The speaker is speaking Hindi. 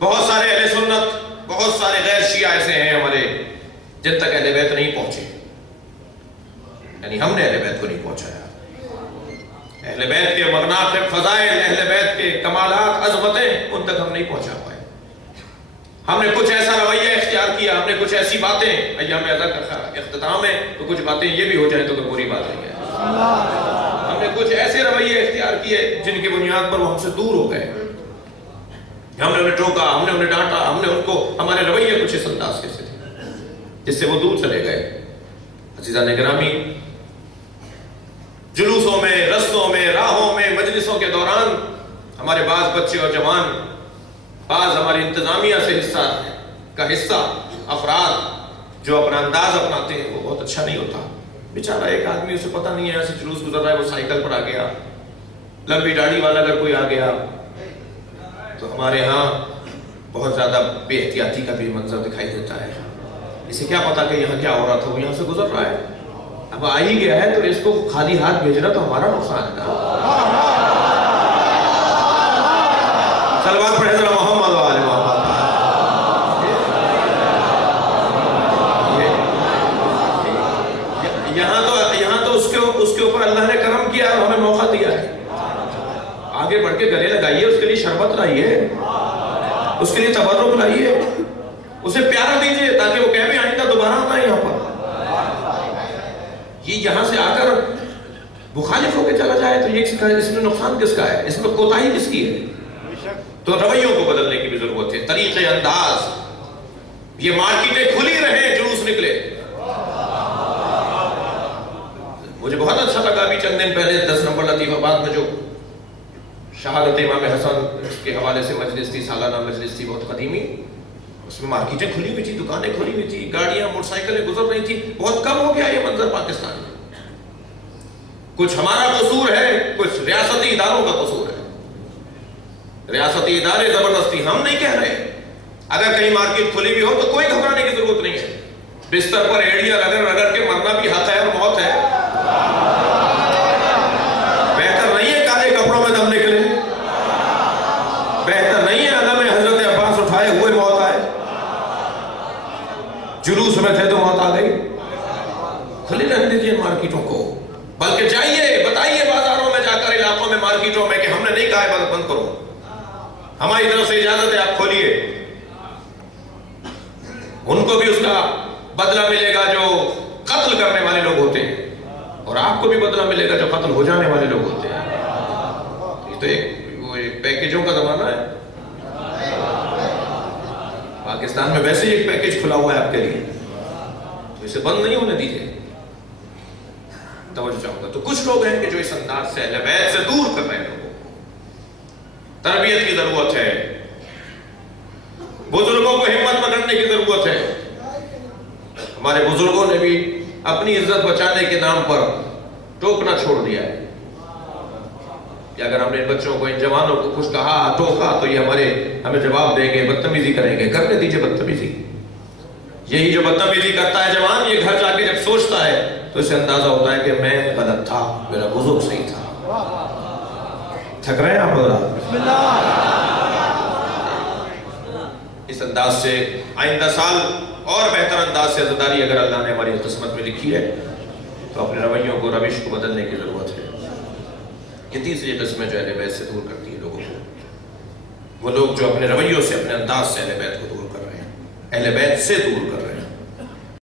बहुत सारे अहले सुन्नत, बहुत सारे गैर शिया ऐसे हैं हमारे जिन तक अहले बैत नहीं पहुंचे, यानी हमने अहले बैत को नहीं पहुंचाया। अहले बैत के मगनात फजाइल, अहले बैत के कमालात, अजमतें उन तक हम नहीं पहुंचा पाए। हमने कुछ ऐसा रवैया इख्तियार किया, हमने कुछ ऐसी बातें, अय्याम अज़ा का इख्तिताम है तो कुछ बातें ये भी हो जाए तो कोई बुरी बात नहीं है। हमने कुछ ऐसे रवैये इख्तियार किए जिनकी बुनियाद पर वो हमसे दूर हो गए। हमने उन्हें टोका, हमने उन्हें डांटा, हमने उनको, हमारे रवैये कुछ इस अंदाज के थे जिससे वो दूर चले गए। अज़ीज़ान गिरामी, जुलूसों में, रस्तों में, राहों में, मजलिसों के दौरान हमारे बाज बच्चे और जवान, बाज हमारी इंतजामिया से हिस्सा अफराद जो अपना अंदाज अपनाते हैं वो बहुत अच्छा नहीं होता। बेचारा एक आदमी, उसे पता नहीं है यहाँ से जुलूस गुजर रहा है, वो साइकिल पर आ गया, लंबी दाढ़ी वाला अगर कोई आ गया तो हमारे यहाँ बहुत ज्यादा बेहतियाती का भी मंजर दिखाई देता है। इसे क्या पता कि यहाँ क्या हो रहा था, वो यहाँ से गुजर रहा है, अब आ ही गया है तो इसको खाली हाथ भेजना तो हमारा नुकसान है। सलवात पढ़े जरा मोहम्मद वाले मोहम्मद। यहाँ तो उसके ऊपर अल्लाह ने करम किया और हमें मौका दिया है। आगे बढ़ के गले लगाइए, उसके लिए शरबत लाइए, उसके लिए तबर्रुक लाइए, उसे प्यारा दीजिए ताकि वो कहे भी आइंदा दोबारा आना है यहाँ पर। ये यहाँ से आकर मुखालिफ होकर चला जाए तो ये इसमें नुकसान किसका है, इसमें कोताही किसकी है? तो रवैयों को बदलने की भी जरूरत है, तरीके अंदाज। ये मार्केटें खुली रहे, जुलूस निकले। मुझे बहुत अच्छा लगा अभी चंद दिन पहले 10 नंबर लतीफाबाद में जो शहादत इमाम हसन के हवाले से मजलिस थी, सालाना मजलिस थी, बहुत कदीमी, उसमें मार्केटें खुली हुई थी, दुकानें खुली हुई थी, गाड़ियां मोटरसाइकिलें गुजर रही थी। बहुत कम हो गया ये मंजर पाकिस्तान में। कुछ हमारा कसूर है, कुछ रियासती इदारों का कसूर है। रियासती इदारे जबरदस्ती, हम नहीं कह रहे, अगर कहीं मार्केट खुली भी हो तो कोई घबराने की जरूरत नहीं है। बिस्तर पर एड़ियां रगड़ रगड़ के मरना भी हक है और मौत है। बेहतर नहीं है काले कपड़ों में दम निकले, बेहतर नहीं है अलम हजरत अब्बास उठाए हुए मौत आए। जुलूस में थे तो मौत आ गई। खुली रहने दीजिए मार्केटों को, बल्कि जाइए बताइए बाजारों में जाकर, इलाकों में, मार्केटों में कि हमने नहीं कहा है बंद करो, हमारी तरफ से इजाजत है, आप खोलिए। उनको भी उसका बदला मिलेगा जो कत्ल करने वाले लोग होते हैं, और आपको भी बदला मिलेगा जो कत्ल हो जाने वाले लोग होते हैं। ये तो एक पैकेजों का जमाना है। पाकिस्तान में वैसे ही एक पैकेज खुला हुआ है आपके लिए, तो इसे बंद नहीं होने दीजिए। तवज्जो चाहूंगा। तो कुछ लोग हैं कि जो इस अंदाज से अहले बैत से दूर कर रहे हैं लोगों को। तरबियत की जरूरत है, बुजुर्गों को हिम्मत पकड़ने की जरूरत है। हमारे बुजुर्गों ने भी अपनी इज्जत बचाने के नाम पर टोकना छोड़ दिया है कि अगर हमने इन बच्चों को, इन जवानों को कुछ कहा, टोका, तो ये हमें जवाब देंगे, बदतमीजी करेंगे। करने दीजिए बदतमीजी। यही जो बदतमीजी करता है जवान, ये घर जाके जब सोचता है तो इसे अंदाजा होता है कि मैं गलत था, मेरा बुजुर्ग सही था। थक रहे हैं आप? इस अंदाज से आइंदा साल और बेहतर अंदाज से अज़ादारी अगर अल्लाह ने हमारी किस्मत में लिखी है तो अपने रवैयों को, रविश को बदलने की जरूरत है। ये तीसरी किस्में जो अहले बैत से दूर करती है लोगों को, वो लोग जो अपने रवैयों से, अपने अंदाज से अहले बैत को दूर कर रहे हैं, अहले बैत से दूर कर रहे हैं।